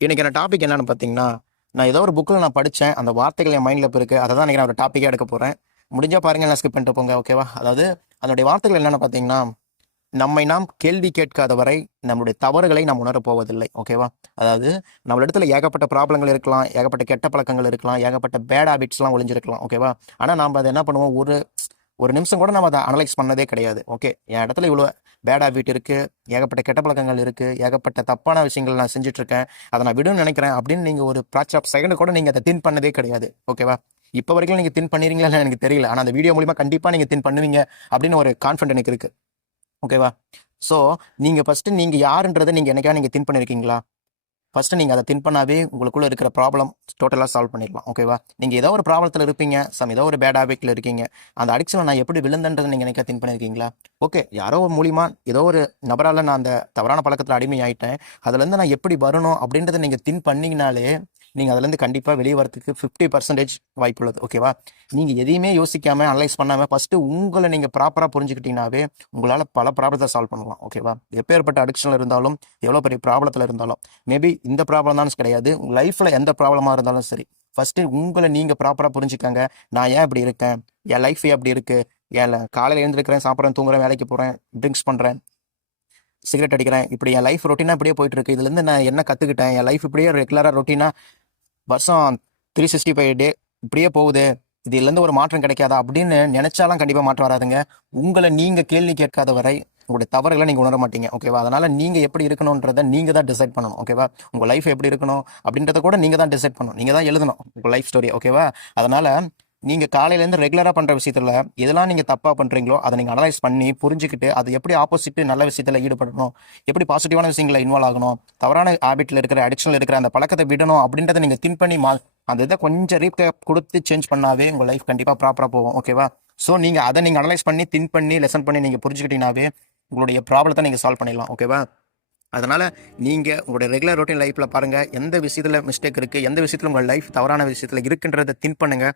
இன்னைக்கு என்ன டாபிக் என்னன்னு பார்த்தீங்கன்னா நான் ஏதோ ஒரு புக்கில் நான் படித்தேன் அந்த வார்த்தைகள் என் மைண்டில் இப்போ இருக்குது அதை தான் நான் ஒரு டாப்பிக்காக எடுக்க போகிறேன் முடிஞ்சால் பாருங்கள் நான் ஸ்கிப் பண்ணிட்டு போங்க ஓகேவா அதாவது அதனுடைய வார்த்தைகள் என்னென்னு பார்த்தீங்கன்னா நம்மை நாம் கேள்வி கேட்காத வரை நம்மளுடைய தவறுகளை நாம் உணரப் போவதில்லை ஓகேவா அதாவது நம்ம இடத்துல ஏகப்பட்ட ப்ராப்ளங்கள் இருக்கலாம் ஏகப்பட்ட கெட்ட பழக்கங்கள் இருக்கலாம் ஏகப்பட்ட பேட் ஹேபிட்ஸ்லாம் ஒளிஞ்சிருக்கலாம் ஓகேவா ஆனால் நாம் அதை என்ன பண்ணுவோம்? ஒரு ஒரு நிமிஷம் கூட நம்ம அதை அனலைஸ் பண்ணதே கிடையாது ஓகே என் இடத்துல இவ்வளோ பேட் ஹேபிட் இருக்குது ஏகப்பட்ட கெட்ட பழக்கங்கள் இருக்குது ஏகப்பட்ட தப்பான விஷயங்கள் நான் செஞ்சுட்ருக்கேன் அதை நான் விடுன்னு நினைக்கிறேன் அப்படின்னு நீங்கள் ஒரு ப்ராச் ஆஃப் செகண்ட் கூட நீங்கள் அதை தின் பண்ணதே கிடையாது. ஓகேவா இப்போ வரைக்கும் நீங்கள் தின் பண்ணிருங்களா எனக்கு தெரியல. ஆனால் அந்த வீடியோ மூலிமா கண்டிப்பாக நீங்கள் தின் பண்ணுவீங்க அப்படின்னு ஒரு கான்ஃபிடன்ட் எனக்கு இருக்குது ஓகேவா ஸோ நீங்கள் ஃபஸ்ட்டு நீங்கள் யாருன்றதை நீங்கள் என்னைக்கா நீங்கள் தின் பண்ணியிருக்கீங்களா ஃபஸ்ட்டு நீங்கள் அதை தின் பண்ணாவே உங்களுக்குள்ளே இருக்கிற ப்ராப்ளம் டோட்டலாக சால்வ் பண்ணிடலாம். ஓகேவா நீங்கள் ஏதோ ஒரு ப்ராப்ளத்தில் இருப்பீங்க. சம் ஏதோ ஒரு பேட் ஹேபிட்டில் இருக்கீங்க. அந்த அடிக்ஷனில் நான் எப்படி விழுந்தன்றதை நீங்கள் என்னைக்கா திங்க் பண்ணியிருக்கீங்களா ஓகே யாரோ ஒரு மூலிமா ஏதோ ஒரு நபரால் நான் அந்த தவறான பழக்கத்தில் அடிமையாயிட்டேன். அதுலேருந்து நான் எப்படி வரணும் அப்படின்றத நீங்கள் திங்க் பண்ணிங்கனாலே நீங்கள் அதுலேருந்து கண்டிப்பாக வெளியே வரதுக்கு ஃபிஃப்டி பர்சன்டேஜ் வாய்ப்பு உள்ளது ஓகேவா நீங்கள் எதையுமே யோசிக்காமல் அனலைஸ் பண்ணாமல் ஃபஸ்ட்டு உங்களை நீங்கள் ப்ராப்பராக புரிஞ்சுக்கிட்டீங்கனாவே உங்களால் பல ப்ராப்ளத்தை சால்வ் பண்ணலாம். ஓகேவா எப்பேற்பட்ட அடிக்ஷனில் இருந்தாலும் எவ்வளோ பெரிய ப்ராப்ளத்தில் இருந்தாலும் மேபி இந்த ப்ராப்ளம் தான் கிடையாது. உங்கள் லைஃப்பில் எந்த ப்ராப்ளமாக இருந்தாலும் சரி ஃபஸ்ட்டு உங்களை நீங்கள் ப்ராப்பராக புரிஞ்சுக்கங்க. நான் ஏன் இப்படி இருக்கேன்? என் லைஃப் எப்படி இருக்குது ஏன் காலையில் எழுந்திருக்கிறேன் சாப்பிட்றேன் தூங்குறேன் வேலைக்கு போகிறேன் ட்ரிங்க்ஸ் பண்ணுறேன் சிகரெட் அடிக்கிறேன் இப்படி என் லைஃப் ரொட்டீனாக இப்படியே போயிட்டு இருக்கு. இதுலேருந்து நான் என்ன கற்றுக்கிட்டேன் என் லைஃப் இப்படியே ரெகுலராக ரொட்டீனாக வருஷம் த்ரீ சிக்ஸ்டி ஃபைவ் டே இப்படியே போகுது. இதுலேருந்து ஒரு மாற்றம் கிடைக்காதா? அப்படின்னு நினைச்சாலும் கண்டிப்பாக மாற்றம் வராதுங்க. உங்களை நீங்கள் கேள்வி கேட்காத வரை உங்களுடைய தவறுகளை நீங்கள் உணர மாட்டீங்க ஓகேவா அதனால் நீங்கள் எப்படி இருக்கணுன்றதை நீங்கள் தான் டிசைட் பண்ணணும் ஓகேவா உங்கள் லைஃப் எப்படி இருக்கணும் அப்படின்றத கூட நீங்கள் தான் டிசைட் பண்ணணும். நீங்கள் தான் எழுதணும் உங்கள் லைஃப் ஸ்டோரி ஓகேவா அதனால் நீங்கள் காலையிலேருந்து ரெகுலராக பண்ணுற விஷயத்தில் எதெல்லாம் நீங்கள் தப்பாக பண்ணுறீங்களோ அதை நீங்கள் அனலைஸ் பண்ணி புரிஞ்சுக்கிட்டு அது எப்படி ஆப்போசிட் நல்ல விஷயத்தில் ஈடுபடணும் எப்படி பாசிட்டிவான விஷயங்களை இன்வால்வ் ஆகணும் தவறான ஹேபிட்டில் இருக்கிற அடிக்ஷனில் இருக்கிற அந்த பழக்கத்தை விடணும் அப்படின்றத நீங்கள் திங்க் பண்ணி மா அந்த இதை கொஞ்சம் ரீகேப் கொடுத்து சேஞ்ச் பண்ணாவே உங்கள் லைஃப் கண்டிப்பாக ப்ராப்பராக போகும் ஓகேவா ஸோ நீங்கள் அதை நீங்கள் அனலைஸ் பண்ணி திங்க் பண்ணி லெசன் பண்ணி நீங்கள் புரிஞ்சுக்கிட்டீங்கனாவே உங்களுடைய ப்ராப்ளத்தை நீங்கள் சால்வ் பண்ணிடலாம் ஓகேவா அதனால் நீங்கள் உங்களுடைய ரெகுலர் ரொட்டீன் லைஃப்பில் பாருங்கள் எந்த விஷயத்தில் மிஸ்டேக் இருக்குது எந்த விஷயத்தில் உங்கள் லைஃப் தவறான விஷயத்தில் இருக்குன்றதை திங்க் பண்ணுங்கள்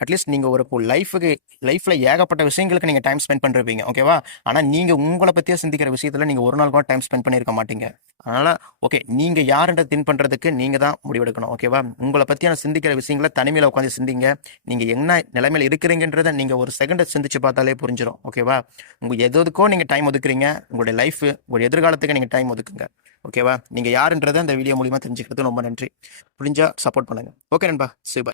அட்லீஸ்ட் நீங்கள் ஒரு லைஃபுக்கு லைஃப்பில் ஏகப்பட்ட விஷயங்களுக்கு நீங்கள் டைம் ஸ்பெண்ட் பண்ணிருப்பீங்க ஓகேவா ஆனால் நீங்கள் உங்களை பற்றியே சிந்திக்கிற விஷயத்தில் நீங்கள் ஒரு நாள் கூட டைம் ஸ்பெண்ட் பண்ணியிருக்க மாட்டீங்க. அதனால் ஓகே நீங்கள் யாருன்ற தின் பண்ணுறதுக்கு நீங்கள் தான் முடிவெடுக்கணும் ஓகேவா உங்களை பற்றியான சிந்திக்கிற விஷயங்களை தனிமையில் உட்காந்து சிந்திங்க. நீங்கள் என்ன நிலைமையில் இருக்கிறீங்கன்றதை நீங்கள் ஒரு செகண்டை சிந்திச்சு பார்த்தாலே புரிஞ்சிடும் ஓகேவா உங்கள் எதுக்கோ நீங்கள் டைம் ஒதுக்குறீங்க உங்களுடைய லைஃப் உங்களுடைய எதிர்காலத்துக்கு நீங்கள் டைம் ஒதுக்குங்க ஓகேவா நீங்கள் யாருன்றதை அந்த வீடியோ மூலியமாக தெரிஞ்சுக்கிறது ரொம்ப நன்றி. புரிஞ்சால் சப்போர்ட் பண்ணுங்கள் ஓகே நண்பா சூப்பர்